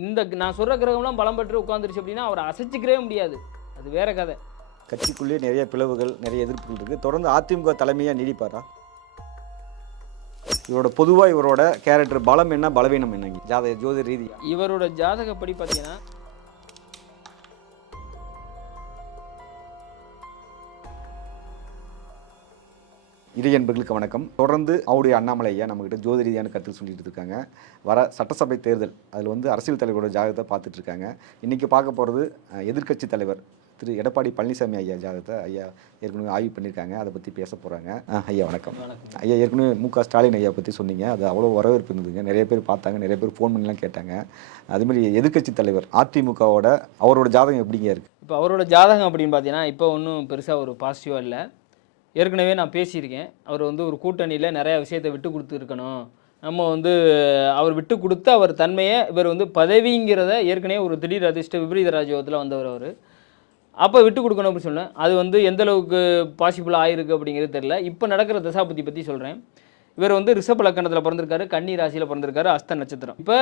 இந்த நான் சொல்கிற கிரகம்லாம் பலம் பெற்று உட்காந்துருச்சு அப்படின்னா அவரை அசைச்சிக்கவே முடியாது. அது வேற கதை. கட்சிக்குள்ளேயே நிறைய பிளவுகள், நிறைய எதிர்ப்புகள் இருக்குது. தொடர்ந்து அதிமுக தலைமையாக நீடிப்பாரா? இவரோட கேரக்டர் பலம் என்ன, பலவீனம் என்னங்க ஜோதிட ரீதியா? இவரோட ஜாதகப்படி பார்த்தீங்கன்னா இறை என்பர்களுக்கு வணக்கம். தொடர்ந்து அவருடைய அண்ணாமலை ஐயா நம்மகிட்ட ஜோதி ரீதியான கருத்து சொல்லிட்டு இருக்காங்க. வர சட்டசபை தேர்தல் அதில் அரசியல் தலைவரோட ஜாதகத்தை பார்த்துட்டு இருக்காங்க. இன்றைக்கி பார்க்க போகிறது எதிர்க்கட்சி தலைவர் திரு எடப்பாடி பழனிசாமி ஐயா ஜாதகத்தை ஐயா ஏற்கனவே ஆய்வு பண்ணியிருக்காங்க. அதை பற்றி பேச போகிறாங்க. ஐயா வணக்கம். ஐயா ஏற்கனவே மு.க. ஸ்டாலின் ஐயா பற்றி சொன்னீங்க. அது அவ்வளோ வரவேற்பு இருந்ததுங்க. நிறைய பேர் பார்த்தாங்க, நிறைய பேர் ஃபோன் பண்ணிலாம் கேட்டாங்க. அதுமாதிரி எதிர்க்கட்சி தலைவர் அதிமுகவோட அவரோட ஜாதகம் எப்படிங்க இருக்குது? இப்போ அவரோட ஜாதகம் அப்படின்னு பார்த்தீங்கன்னா இப்போ ஒன்றும் பெருசாக ஒரு பாசிட்டிவாக இல்லை. ஏற்கனவே நான் பேசியிருக்கேன். அவர் ஒரு கூட்டணியில் நிறையா விஷயத்தை விட்டு கொடுத்துருக்கணும். நம்ம அவர் விட்டு கொடுத்து அவர் தன்மையை இவர் பதவிங்கிறத ஏற்கனவே ஒரு திடீர் அதிர்ஷ்ட விபரீத ராஜயோகத்தில் வந்தவர் அவர். அப்போ விட்டு கொடுக்கணும் அப்படின்னு சொன்னேன். அது எந்தளவுக்கு பாசிபிளாக ஆயிருக்கு அப்படிங்கிறது தெரில. இப்போ நடக்கிற தசாபதி பற்றி சொல்கிறேன். இவர் ரிஷப லக்கணத்தில் பிறந்திருக்காரு, கன்னி ராசியில் பிறந்திருக்காரு, அஸ்த நட்சத்திரம். இப்போ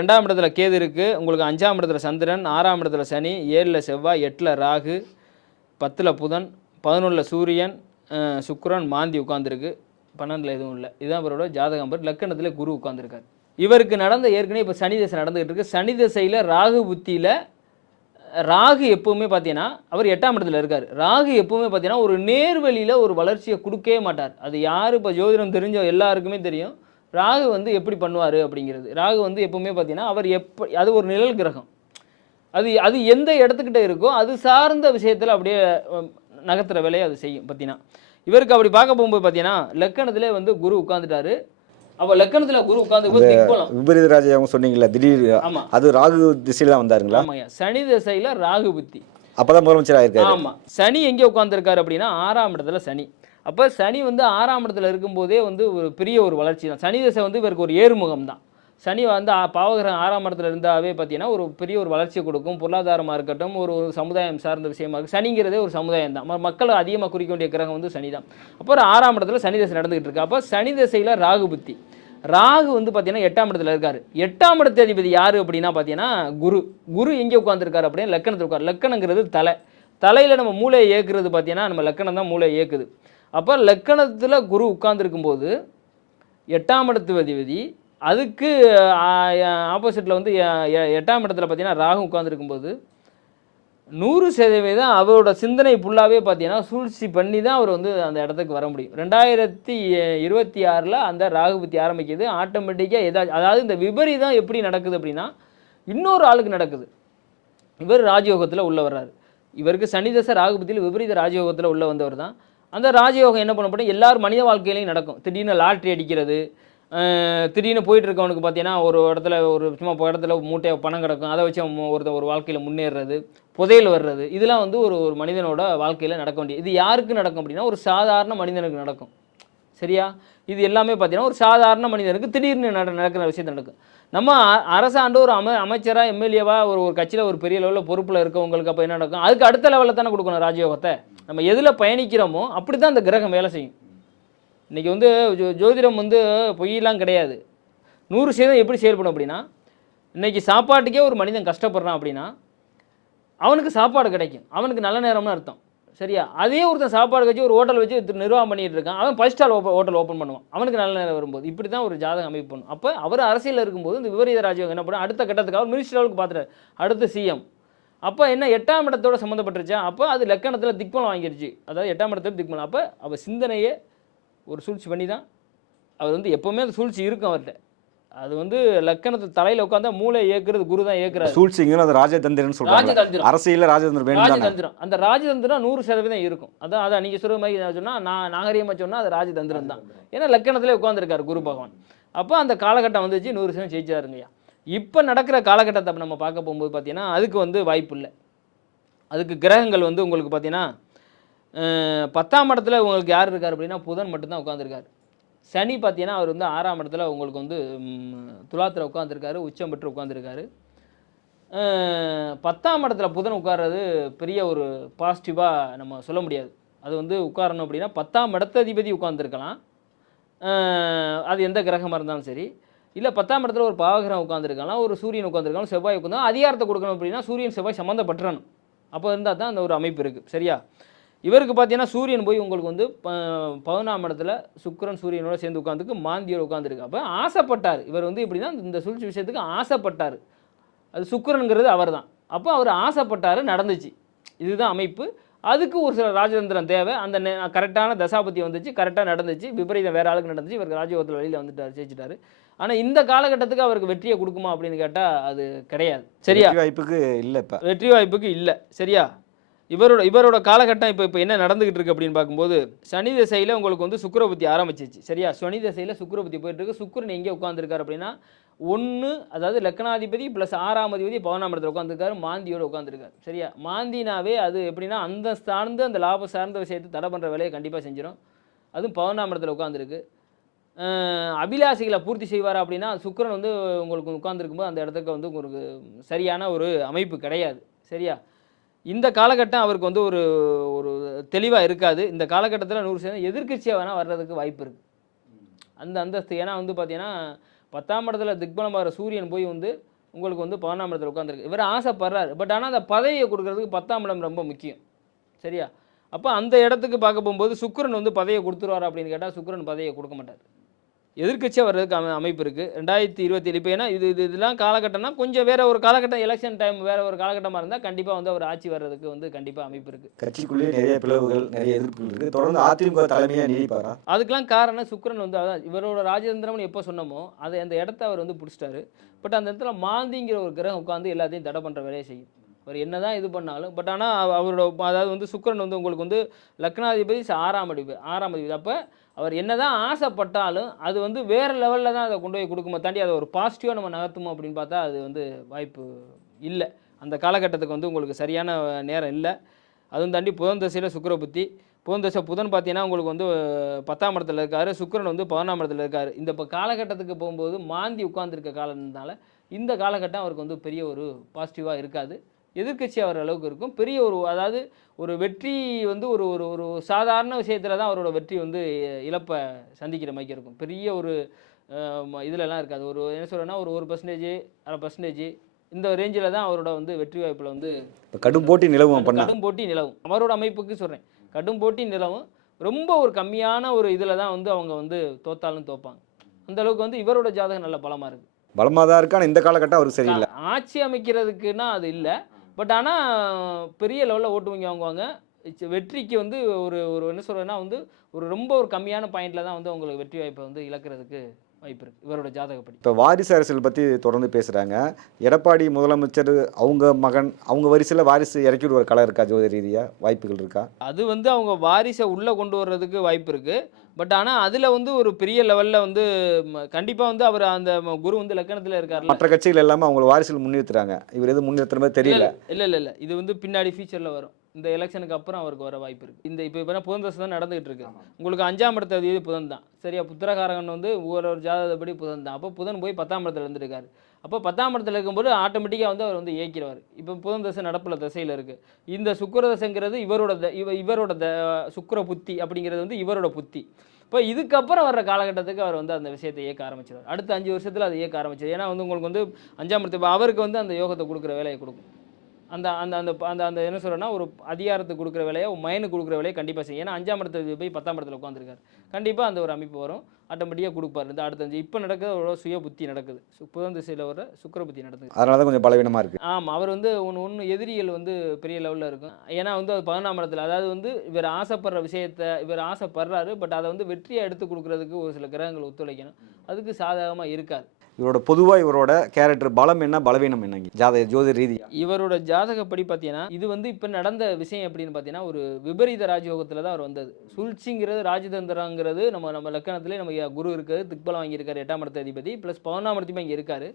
2ஆம் இடத்துல கேது இருக்குது, உங்களுக்கு 5ஆம் இடத்துல சந்திரன், 6ஆம் இடத்துல சனி, 7ல் செவ்வாய், 8ல் ராகு, 10ல் புதன், 11ல் சூரியன், சுக்கிரன் மாந்தி உட்காந்துருக்கு, 12ல் எதுவும் இல்லை. இதுதான் இவரோட ஜாதகம். லக்கணத்தில் குரு உட்காந்துருக்காரு. இவருக்கு நடந்த ஏற்கனவே இப்போ சனி தசை நடந்துகிட்டு இருக்குது. சனி தசையில் ராகு புத்தியில் ராகு எப்போவுமே பார்த்தீங்கன்னா அவர் 8ஆம் இடத்துல இருக்கார். ராகு எப்போவுமே பார்த்தீங்கன்னா ஒரு நேர்வழியில் ஒரு வளர்ச்சியை கொடுக்கவே மாட்டார். அது யார் இப்போ ஜோதிடம் தெரிஞ்ச எல்லாருக்குமே தெரியும் ராகு எப்படி பண்ணுவார் அப்படிங்கிறது. ராகு எப்போவுமே பார்த்தீங்கன்னா அவர் அது ஒரு நிழல் கிரகம். அது எந்த இடத்துக்கிட்ட இருக்கோ அது சார்ந்த விஷயத்தில் அப்படியே நகர்த்துற வேலையை அது செய்யும். பார்த்தீங்கன்னா இவருக்கு அப்படி பார்க்க போகும்போது பார்த்தீங்கன்னா லக்கணத்திலே குரு உட்காந்துட்டாரு. அப்போ லக்கணத்தில் குரு உட்காந்து விபரீத ராஜயோகம் சொன்னீங்களா, திடீர் அது ராகு திசையில வந்தாருங்களா? ஆமாங்க, சனி திசையில் ராகு புத்தி. அப்போதான் முதலமைச்சர் ஆயிருக்காரு. ஆமாம், சனி எங்கே உட்காந்துருக்காரு அப்படின்னா 6ஆம் இடத்துல சனி. அப்போ சனி 6ஆம் இடத்துல இருக்கும்போதே ஒரு பெரிய ஒரு வளர்ச்சி தான். சனி திசை இவருக்கு ஒரு ஏறுமுகம் தான். சனி பாவகிரகம் 6ஆம் இடத்துல இருந்தாவே பார்த்தீங்கன்னா ஒரு பெரிய ஒரு வளர்ச்சியை கொடுக்கும். பொருளாதாரமாக இருக்கட்டும், ஒரு சமுதாயம் சார்ந்த விஷயமா இருக்குது. சனிங்கிறதே ஒரு சமுதாயம் தான். மக்களை அதிகமாக குறிக்க வேண்டிய கிரகம் சனி தான். அப்போ 6ஆம் இடத்துல சனி தசை நடந்துகிட்டு இருக்கு. அப்போ சனி தசையில் ராகு புத்தி. ராகு பார்த்தீங்கன்னா 8ஆம் இடத்துல இருக்காரு. 8ஆம் இடத்து அதிபதி யார் அப்படின்னா பார்த்தீங்கன்னா குரு. குரு எங்கே உட்காந்துருக்காரு அப்படின்னா லக்கணத்தில் உட்கார். லக்கணங்கிறது தலையில் நம்ம மூளையை இயக்குறது பார்த்தீங்கன்னா நம்ம லக்கணம் தான் மூளையை இயக்குது. அப்போ லக்கணத்தில் குரு உட்கார்ந்துருக்கும் போது 8ஆம் இடத்து அதிபதி அதுக்கு ஆப்போசிட்டில் 8ஆம் இடத்துல பார்த்தீங்கன்னா ராகு உட்காந்துருக்கும்போது 100% அவரோட சிந்தனை ஃபுல்லாகவே பார்த்தீங்கன்னா சூழ்ச்சி பண்ணி தான் அவர் அந்த இடத்துக்கு வர முடியும். 2026 அந்த ராகு புத்தி ஆரம்பிக்குது. ஆட்டோமேட்டிக்காக அதாவது இந்த விபரீதம் எப்படி நடக்குது அப்படின்னா இன்னொரு ஆளுக்கு நடக்குது. இவர் ராஜயோகத்தில் உள்ள வர்றாரு. இவருக்கு சனி தசை ராகு புத்தியில் விபரீத ராஜயோகத்தில் உள்ள வந்தவர் தான். அந்த ராஜயோகம் என்ன பண்ணப்படும், எல்லாரும் மனித வாழ்க்கையிலையும் நடக்கும். திடீர்னு லாட்ரி அடிக்கிறது, திடீர்னு போயிட்டு இருக்கவனுக்கு பார்த்தீங்கன்னா ஒரு இடத்துல சும்மா இடத்துல மூட்டையை பணம் கிடக்கும், அதை வச்சு ஒரு வாழ்க்கையில் முன்னேறுறது, புதையல் வர்றது, இதெல்லாம் ஒரு மனிதனோட வாழ்க்கையில் நடக்க வேண்டியது. இது யாருக்கு நடக்கும் அப்படின்னா ஒரு சாதாரண மனிதனுக்கு நடக்கும். சரியா? இது எல்லாமே பார்த்தீங்கன்னா ஒரு சாதாரண மனிதனுக்கு திடீர்னு நடக்கிற விஷயத்தை நடக்கும். நம்ம அரசாண்டு ஒரு அமைச்சராக எம்எல்ஏவாக ஒரு கட்சியில் ஒரு பெரிய லெவலில் பொறுப்பில் இருக்கவங்களுக்கு அப்போ என்ன நடக்கும், அதுக்கு அடுத்த லெவலில் தானே கொடுக்கணும் ராஜயோகத்தை. நம்ம எதில் பயணிக்கிறோமோ அப்படி தான் அந்த கிரகம் வேலை செய்யும். இன்றைக்கி ஜோதிடம் பொய்யெல்லாம் கிடையாது. 100% எப்படி செயல்படும் அப்படின்னா இன்றைக்கி சாப்பாட்டுக்கே ஒரு மனிதன் கஷ்டப்படுறான் அப்படின்னா அவனுக்கு சாப்பாடு கிடைக்கும், அவனுக்கு நல்ல நேரம்னு அர்த்தம். சரியா? அதே ஒருத்தன் சாப்பாடு வச்சு ஒரு ஹோட்டல் வச்சு நிர்வாகம் பண்ணிகிட்டு இருக்கான், அவன் 5 ஸ்டார் ஹோட்டல் ஓப்பன் பண்ணுவான், அவனுக்கு நல்ல நேரம் வரும்போது. இப்படி தான் ஒரு ஜாதகம் அமைப்பு பண்ணும். அப்போ அவர் அரசியலில் இருக்கும்போது இந்த விபரீத ராஜயோகம் என்ன பண்ணும், அடுத்த கட்டத்துக்கு அவர் மினிஸ்டர் லெவலுக்கு பார்த்துட்டார், அடுத்த சிஎம். அப்போ என்ன 8ஆம் இடத்தோட சம்மந்தப்பட்டுருச்சா, அப்போ அது லக்கணத்தில் திக்பலம் வாங்கிருச்சு. அதாவது 8ஆம் இடத்துல திக்பலம். அப்போ அவர் சிந்தனையே ஒரு சூழ்ச்சி பண்ணி தான் அவர் எப்போவுமே அந்த சூழ்ச்சி இருக்கும் அவர்கிட்ட. அது லக்கணத்து தலையில் உட்காந்தா மூளை இயக்குறது குரு தான் இயக்குறாரு. சூழ்ச்சிங்க அது ராஜதந்திரம்னு சொல்றாங்க. அரசியலில் ராஜதந்திரம் வேணும். ராஜதந்திரம், அந்த ராஜதந்திரம் 100% இருக்கும். அதான் நீங்கள் சொல்கிற மாதிரி சொன்னால் நாகரீகமாக சொன்னால் அது ராஜதந்திரம் தான். ஏன்னா லக்கணத்திலே உட்காந்துருக்காரு குரு பகவான். அப்போ அந்த காலகட்டம் 100% ஜெயிச்சாருங்கய்யா. இப்போ நடக்கிற காலகட்டத்தை நம்ம பார்க்க போகும்போது பார்த்தீங்கன்னா அதுக்கு வாய்ப்பு இல்லை. அதுக்கு கிரகங்கள் உங்களுக்கு பார்த்தீங்கன்னா 10ஆம் இடத்துல உங்களுக்கு யார் இருக்கார் அப்படின்னா புதன் மட்டும்தான் உட்காந்துருக்காரு. சனி பார்த்தீங்கன்னா அவர் 6ஆம் இடத்துல உங்களுக்கு துலாத்தில் உட்காந்துருக்காரு, உச்சம் பெற்று உட்காந்துருக்காரு. 10ஆம் இடத்துல புதன் உட்கார்றது பெரிய ஒரு பாசிட்டிவாக நம்ம சொல்ல முடியாது. அது உட்காரணும் அப்படின்னா 10ஆம் இடத்த அதிபதி உட்காந்துருக்கலாம். அது எந்த கிரகமாக இருந்தாலும் சரி. இல்லை 10ஆம் இடத்துல ஒரு பாவகிரகம் உட்காந்துருக்கலாம், ஒரு சூரியன் உட்காந்துருக்கலாம், செவ்வாய் உட்காந்து அதிகாரத்தை கொடுக்கணும் அப்படின்னா சூரியன் செவ்வாய் சம்மந்தப்பட்டுறணும். அப்போ இருந்தால் தான் அந்த ஒரு அமைப்பு இருக்குது. சரியா? இவருக்கு பார்த்தீங்கன்னா சூரியன் போய் உங்களுக்கு வந்து 11ஆம் இடத்துல சுக்கிரன் சூரியனோட சேர்ந்து உட்காந்துருக்கு, மாந்தியோட உட்காந்துருக்கு. அப்போ ஆசைப்பட்டார் இவர் வந்து எப்படின்னா இந்த சூழ்ச்சி விஷயத்துக்கு ஆசைப்பட்டார். அது சுக்கிரனுங்கிறது அவர் தான். அப்போ அவர் ஆசைப்பட்டார், நடந்துச்சு. இதுதான் அமைப்பு. அதுக்கு ஒரு சில ராஜதந்திரம் தேவை. அந்த கரெக்டான தசாபதி வந்துச்சு, கரெக்டாக நடந்துச்சு. விபரீதம் வேற ஆளுக்கு நடந்துச்சு. இவருக்கு ராஜயோகத்தில் வெளியில் வந்துட்டார், ஜெயிச்சிட்டாரு. ஆனால் இந்த காலகட்டத்துக்கு அவருக்கு வெற்றியை கொடுக்குமா அப்படின்னு கேட்டால் அது கிடையாது. சரியா? வெற்றி வாய்ப்புக்கு இல்லை, இப்போ வெற்றி வாய்ப்புக்கு இல்லை. சரியா? இவரோட காலகட்டம் இப்போ என்ன நடந்துகிட்டு இருக்கு அப்படின்னு பார்க்கும்போது, சனி திசையில் உங்களுக்கு வந்து சுக்கிர புத்தி ஆரம்பிச்சிச்சு. சரியா? சனி திசையில் சுக்கிர புத்தி போயிட்டு இருக்கு. சுக்கிரன் எங்கே உட்காந்துருக்காரு அப்படின்னா 1, அதாவது லக்னாதிபதி ப்ளஸ் 6ஆம் அதிபதி 11ஆம் இடத்துல உட்காந்துருக்காரு, மாந்தியோடு உட்காந்துருக்காரு. சரியா? மாந்தினாவே அது எப்படின்னா அந்த சார்ந்து அந்த லாபம் சார்ந்த விஷயத்தை தடை பண்ணுற வேலையை கண்டிப்பாக செஞ்சிடும். அதுவும் 11ஆம் இடத்துல உட்காந்துருக்கு. அபிலாஷைகளை பூர்த்தி செய்வார் அப்படின்னா சுக்கிரன் வந்து உங்களுக்கு உட்காந்துருக்கும்போது அந்த இடத்துக்கு வந்து உங்களுக்கு சரியான ஒரு அமைப்பு கிடையாது. சரியா? இந்த காலகட்டம் அவருக்கு வந்து ஒரு ஒரு தெளிவாக இருக்காது. இந்த காலகட்டத்தில் 100% எதிர்க்கட்சியாக வேணால் வர்றதுக்கு வாய்ப்பு இருக்குது. அந்த அந்தஸ்து. ஏன்னா வந்து பார்த்தீங்கன்னா 10ஆம் இடத்துல திக்பலம் ஆகிற சூரியன் போய் வந்து உங்களுக்கு வந்து 11ஆம் இடத்துல உட்காந்துருக்கு. இவர் ஆசைப்படுறாரு. பட் ஆனால் அந்த பதவியை கொடுக்கறதுக்கு 10ஆம் இடம் ரொம்ப முக்கியம். சரியா? அப்போ அந்த இடத்துக்கு பார்க்க போகும்போது சுக்கிரன் வந்து பதவியை கொடுத்துருவார் அப்படின்னு கேட்டால் சுக்கிரன் பதவியை கொடுக்க மாட்டார். எதிர்க்கட்சியாக வர்றதுக்கு அமைப்பு இருக்குது. 2027 இப்போ ஏன்னா இதெல்லாம் காலகட்டம்னா கொஞ்சம் வேற ஒரு காலகட்டம், எலெக்ஷன் டைம் வேற ஒரு காலகட்டமாக இருந்தால் கண்டிப்பாக வந்து அவர் ஆட்சி வர்றதுக்கு வந்து கண்டிப்பாக அமைப்பு இருக்குது. கட்சிக்குள்ளேயே நிறைய பிளவுகள், நிறைய எதிர்ப்புகள் இருக்குது. தொடர்ந்து அதிமுக தலைமையாக நீடிப்பாரா? அதுக்கெல்லாம் காரணம் சுக்கிரன் வந்து அதான் இவரோட ராஜதந்திரம்னு எப்போ சொன்னமோ அதை அந்த இடத்த அவர் வந்து பிடிச்சிட்டாரு. பட் அந்த இடத்துல மாந்திங்கிற ஒரு கிரகம் உட்காந்து எல்லாத்தையும் தடை பண்ணுற வேலையை செய்யும். அவர் என்ன தான் இது பண்ணாலும் பட் ஆனால் அவரோட அதாவது வந்து சுக்கிரன் வந்து உங்களுக்கு வந்து லக்னாதிபதி 6ஆம் அதிபதி. அப்போ அவர் என்ன தான் ஆசைப்பட்டாலும் அது வந்து வேறு லெவலில் தான் அதை கொண்டு போய் கொடுக்குமோ தாண்டி அதை ஒரு பாசிட்டிவாக நம்ம நகர்த்துமோ அப்படின்னு பார்த்தா அது வந்து வாய்ப்பு இல்லை. அந்த காலகட்டத்துக்கு வந்து உங்களுக்கு சரியான நேரம் இல்லை. அதுவும் தாண்டி புதன் தசையில் சுக்கிர புத்தி. புதன் தசை புதன் பார்த்தீங்கன்னா உங்களுக்கு வந்து 10ஆம் இடத்துல இருக்கார், சுக்கிரன் வந்து 11ஆம் இடத்துல இருக்கார். இந்த இப்போ காலகட்டத்துக்கு போகும்போது மாந்தி உட்கார்ந்துருக்க காலத்தினால இந்த காலகட்டம் அவருக்கு வந்து பெரிய ஒரு பாசிட்டிவாக இருக்காது. எதிர்க்கட்சி ஆகிற அளவுக்கு இருக்கும். பெரிய ஒரு அதாவது ஒரு வெற்றி வந்து ஒரு ஒரு ஒரு சாதாரண விஷயத்தில் தான் அவரோட வெற்றி வந்து இழப்பை சந்திக்கிற மாதிரி இருக்கும். பெரிய ஒரு இதிலலாம் இருக்காது. ஒரு என்ன சொல்கிறேன்னா ஒரு 1%, 1/2% இந்த ரேஞ்சில் தான் அவரோட வந்து வெற்றி வாய்ப்பில் வந்து கடும் போட்டி நிலவும். கடும் போட்டி நிலவும். அவரோட அமைப்புக்கு சொல்கிறேன். கடும் போட்டி நிலவும். ரொம்ப ஒரு கம்மியான ஒரு இதில் தான் வந்து அவங்க வந்து தோத்தாலும் தோப்பாங்க. அந்த அளவுக்கு வந்து இவரோட ஜாதகம் நல்ல பலமாக இருக்குது. பலமாக தான் இருக்கு. ஆனால் இந்த காலகட்டம் அவருக்கு சரியில்லை. ஆட்சி அமைக்கிறதுக்குன்னா அது இல்லை. பட் ஆனால் பெரிய லெவலில் ஓட்டு வங்கி வாங்குவாங்க. வெற்றிக்கு வந்து ஒரு ஒரு என்ன சொல்கிறேன்னா வந்து ஒரு ரொம்ப ஒரு கம்மியான பாயிண்டில் தான் வந்து அவங்களுக்கு வெற்றி வாய்ப்பை வந்து இழக்கிறதுக்கு வாய்ப்பு இருக்குது இவரோட ஜாதகப்படி. இப்போ வாரிசு அரசியல் பற்றி தொடர்ந்து பேசுகிறாங்க. எடப்பாடி முதலமைச்சர் அவங்க மகன் அவங்க வரிசையில் வாரிசு இறக்கி விடுற கலை இருக்கா? ஜோதி ரீதியாக வாய்ப்புகள் இருக்கா? அது வந்து அவங்க வாரிசை உள்ளே கொண்டு வர்றதுக்கு வாய்ப்பு இருக்குது. பட் ஆனால் அதில் வந்து ஒரு பெரிய லெவலில் வந்து கண்டிப்பாக வந்து அவர் அந்த குரு வந்து லக்கணத்தில் இருக்கார். மற்ற கட்சிகள் எல்லாமே அவங்கள வாரிசில் முன்னிறுத்துறாங்க. இவர் எதுவும் முன்னிறுத்துற மாதிரி தெரியல. இல்லை இது வந்து பின்னாடி ஃபியூச்சரில் வரும். இந்த எலெக்ஷனுக்கு அப்புறம் அவருக்கு வர வாய்ப்பு இருக்குது. இந்த இப்போ புதன் தசை தான் நடந்துகிட்டு இருக்கு. உங்களுக்கு 5ஆம் இடத்த அதிபதி புதன் தான். சரியா? புத்திரகாரகன் வந்து ஒரு ஜாதகப்படி புதன் தான். அப்போ புதன் போய் 10ஆம் இடத்துல இருந்திருக்காரு. அப்போ 10ஆம் இடத்துல இருக்கும்போது ஆட்டோமேட்டிக்காக வந்து அவர் வந்து இயக்கிடுவார். இப்போ புதன் தசை நடப்புல தசையில் இருக்குது. இந்த சுக்கிர தசைங்கிறது இவரோட சுக்கிர புத்தி அப்படிங்கிறது வந்து இவரோட புத்தி. இப்போ இதுக்கப்புறம் வர்ற காலகட்டத்துக்கு அவர் வந்து அந்த விஷயத்தை இயக்க ஆரம்பிச்சிடுவார். அடுத்த 5 வருஷத்தில் அதை இயக்க ஆரம்பிச்சிடும். ஏன்னா வந்து உங்களுக்கு வந்து 5ஆம் இடத்து அவருக்கு வந்து அந்த யோகத்தை கொடுக்குற வேலையை கொடுக்கும். அந்த அந்த அந்த அந்த அந்த என்ன சொல்கிறேன்னா ஒரு அதிகாரத்துக்கு கொடுக்குற வேலையை மைனுக்கு கொடுக்குற வேலையை கண்டிப்பாக செய்யும். ஏன்னா 5ஆம் இடத்துல போய் 10ஆம் இடத்துல உட்காந்துருக்காரு. கண்டிப்பாக அந்த ஒரு அமைப்பு வரும். ஆட்டோமேட்டிக்காக கொடுப்பார். இந்த அடுத்த இப்போ நடக்குது அவரோட சுய புத்தி நடக்குது. புதன் திசையில் வர சுக்கிர புத்தி நடக்குது. அதனால தான் கொஞ்சம் பலவீனமாக இருக்குது. ஆமாம். அவர் வந்து ஒன்று எதிரிகள் வந்து பெரிய லெவலில் இருக்கும். ஏன்னா வந்து அது 11ஆம் இடத்துல அதாவது வந்து இவர் ஆசைப்படுற விஷயத்தை இவர் ஆசைப்படுறாரு. பட் அதை வந்து வெற்றியை எடுத்து கொடுக்குறதுக்கு ஒரு சில கிரகங்கள் ஒத்துழைக்கணும். அதுக்கு சாதகமாக இருக்காது. இவரோட பொதுவாக இவரோட கேரக்டர் பலம் என்ன, பலவீனம் என்னங்க ஜோதி ரீதியாக? இவரோட ஜாதகப்படி பார்த்தீங்கன்னா இது வந்து இப்போ நடந்த விஷயம் எப்படின்னு பார்த்தீங்கன்னா ஒரு விபரீத ராஜயோகத்தில் தான் அவர் வந்தது. சூழ்ச்சிங்கிறது ராஜதந்திரங்கிறது நம்ம லக்கணத்திலே நம்ம குரு இருக்குது, திக்பலம் வாங்கியிருக்காரு 8ஆம் இடத்த அதிபதி ப்ளஸ் 11ஆம் இடத்தையும் இங்கே இருக்கார்.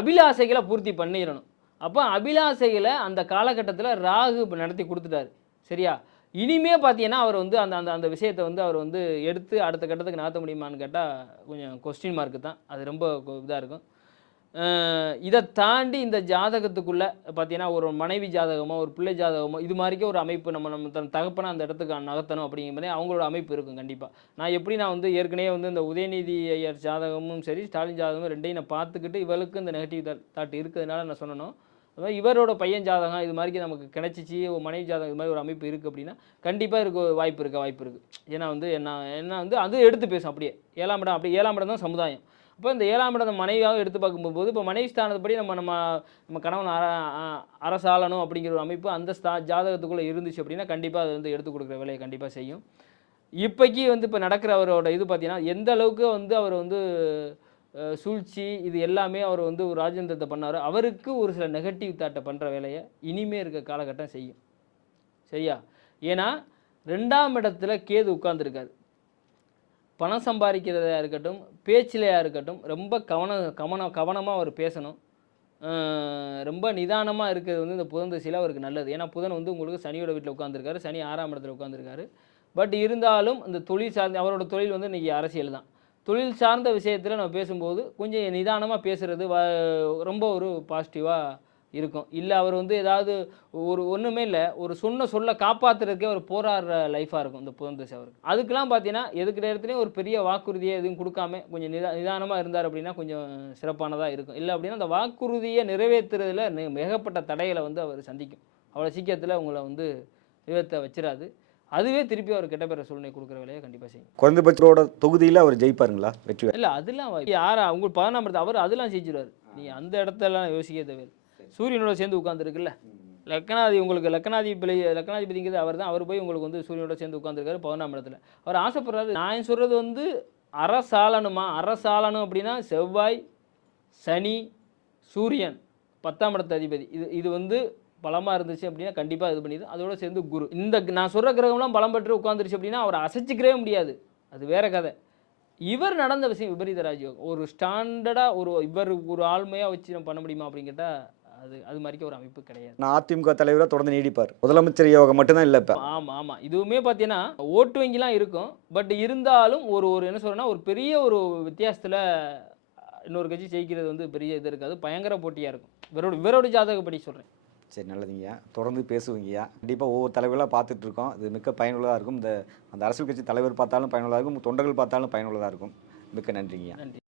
அபிலாசைகளை பூர்த்தி பண்ணிடணும். அப்போ அபிலாசைகளை அந்த காலகட்டத்தில் ராகு நடத்தி கொடுத்துட்டாரு. சரியா? இனிமே பார்த்தீங்கன்னா அவர் வந்து அந்த அந்த அந்த விஷயத்தை வந்து அவர் வந்து எடுத்து அடுத்த கட்டத்துக்கு நகர்த்த முடியுமான்னு கேட்டால் கொஞ்சம் கொஸ்டின் மார்க்கு தான். அது ரொம்ப இதாக இருக்கும். இதை தாண்டி இந்த ஜாதகத்துக்குள்ளே பார்த்தீங்கன்னா ஒரு மனைவி ஜாதகமோ ஒரு பிள்ளை ஜாதகமோ இது மாதிரிக்கே ஒரு அமைப்பு நம்ம தன் தகப்பனை அந்த இடத்துக்கு நகர்த்தணும் அப்படிங்கிற மாதிரி அவங்களோட அமைப்பு இருக்கும் கண்டிப்பாக. நான் வந்து ஏற்கனவே வந்து இந்த உதயநிதி ஐயர் ஜாதகமும் சரி ஸ்டாலின் ஜாதகமும் ரெண்டையும் நான் பார்த்துக்கிட்டு இவளுக்கு இந்த நெகட்டிவ் தாட் இருக்கிறதுனால நான் சொன்னணும். அது மாதிரி இவரோட பையன் ஜாதகம் இது மாதிரி நமக்கு கிடைச்சிச்சு, ஒரு மனைவி ஜாதகம் இது மாதிரி ஒரு அமைப்பு இருக்குது அப்படின்னா கண்டிப்பாக இருக்க வாய்ப்பு இருக்குது. ஏன்னா வந்து என்ன வந்து அது எடுத்து பேசும் அப்படியே 7ஆம் இடம், அப்படியே 7ஆம் இடம் தான் சமுதாயம். அப்போ இந்த 7ஆம் இடம் மனைவியாக எடுத்து பார்க்கும்போது இப்போ மனைவி ஸ்தானத்துப்படி நம்ம கணவன் அரசாளணும் அப்படிங்கிற ஒரு அமைப்பு அந்த ஜாதகத்துக்குள்ளே இருந்துச்சு அப்படின்னா கண்டிப்பாக அது வந்து எடுத்து கொடுக்குற வேலையை கண்டிப்பாக செய்யும். இப்போக்கி வந்து இப்போ நடக்கிற அவரோட இது பார்த்தீங்கன்னா எந்த அளவுக்கு வந்து அவர் வந்து சூழ்ச்சி இது எல்லாமே அவர் வந்து ஒரு ராஜேந்திரத்தை பண்ணார். அவருக்கு ஒரு சில நெகட்டிவ் தாட்டை பண்ணுற வேலையை இனிமே இருக்க காலகட்டம் செய்யும். சரியா? ஏன்னா 2ஆம் இடத்துல கேது உட்கார்ந்துருக்காரு. பணம் சம்பாதிக்கிறதா இருக்கட்டும், பேச்சிலையாக இருக்கட்டும், ரொம்ப கவனமாக அவர் பேசணும். ரொம்ப நிதானமாக இருக்கிறது வந்து இந்த புதன் திசையில் அவருக்கு நல்லது. ஏன்னா புதன் வந்து உங்களுக்கு சனியோட வீட்டில் உட்காந்துருக்காரு, சனி 6ஆம் இடத்துல உட்காந்துருக்காரு. பட் இருந்தாலும் இந்த தொழில் சார்ந்த அவரோட தொழில் வந்து இன்றைக்கி அரசியல் தான். தொழில் சார்ந்த விஷயத்தில் நம்ம பேசும்போது கொஞ்சம் நிதானமாக பேசுகிறது ரொம்ப ஒரு பாசிட்டிவாக இருக்கும். இல்லை அவர் வந்து ஏதாவது ஒன்றுமே இல்லை, ஒரு சொல்ல காப்பாற்றுறதுக்கே ஒரு போராடுற லைஃபாக இருக்கும் இந்த புதன் திசை அவருக்கு. அதுக்கெலாம் பார்த்தீங்கன்னா எதுக்கு நேரத்துலையும் ஒரு பெரிய வாக்குறுதியை எதுவும் கொடுக்காம கொஞ்சம் நிதானமாக இருந்தார் அப்படின்னா கொஞ்சம் சிறப்பானதாக இருக்கும். இல்லை அப்படின்னா அந்த வாக்குறுதியை நிறைவேற்றுறதுல மிகப்பட்ட தடைகளை வந்து அவர் சந்திக்கும். அவ்வளோ சீக்கிரத்தில் உங்களை வந்து நிறைவேற்ற வச்சிடாது. அதுவே திருப்பி அவர் கெட்ட பேர சூழ்நிலை கொடுக்குற வேலையை கண்டிப்பாக செய்யும். குறைந்தபட்சோட தொகுதியில் அவர் ஜெயிப்பாருங்களா? வெற்றி இல்லை அதெல்லாம் யாரா உங்களுக்கு 14ஆம் இடத்துல அவர் அதெல்லாம் ஜெயிச்சிருவார். நீ அந்த இடத்தெல்லாம் யோசிக்க தேவையில்லை. சூரியனோட சேர்ந்து உட்காந்துருக்குல்ல, லக்னாதிபதிங்கிறது அவர் தான். அவர் போய் உங்களுக்கு வந்து சூரியனோட சேர்ந்து உட்காந்துருக்காரு 11ஆம் இடத்துல. அவர் ஆசைப்படுறாரு. நான் சொல்கிறது வந்து அரசாளணும் அப்படின்னா செவ்வாய், சனி, சூரியன் 10ஆம் இடத்து அதிபதி இது வந்து பலமாக இருந்துச்சு அப்படின்னா கண்டிப்பாக இது பண்ணிது. அதோட சேர்ந்து குரு. இந்த நான் சொல்கிற கிரகம்லாம் பலம் பெற்று உட்காந்துருச்சு அப்படின்னா அவரை அசைச்சிக்கவே முடியாது. அது வேற கதை. இவர் நடந்த விஷயம் விபரீத ராஜயோகம். ஒரு ஸ்டாண்டர்டாக இவர் ஒரு ஆளுமையாக வச்சு நம்ம பண்ண முடியுமா அப்படின்னு கேட்டால் அது மாதிரிக்கு ஒரு அமைப்பு கிடையாது. நான் அதிமுக தலைவராக தொடர்ந்து நீடிப்பார். முதலமைச்சர் யோகம் மட்டும்தான் இல்லை இப்போ. ஆமாம். இதுவுமே பார்த்தீங்கன்னா ஓட்டு வங்கிலாம் இருக்கும். பட் இருந்தாலும் ஒரு என்ன சொல்கிறேன்னா ஒரு பெரிய ஒரு வித்தியாசத்தில் இன்னொரு கட்சி ஜெயிக்கிறது வந்து பெரிய இது இருக்காது. பயங்கர போட்டியாக இருக்கும். இவரோட ஜாதகப்படி சொல்கிறேன். சரி, நல்லதுங்கய்யா. தொடர்ந்து பேசுவீங்கய்யா. கண்டிப்பாக ஒவ்வொரு தலைவர்களாக பார்த்துட்டு இருக்கோம். இது மிக்க பயனுள்ளதாக இருக்கும். அந்த அரசியல் கட்சி தலைவர் பார்த்தாலும் பயனுள்ளதாக இருக்கும், தொண்டர்கள் பார்த்தாலும் பயனுள்ளதாக இருக்கும். மிக்க நன்றிங்கய்யா. நன்றி.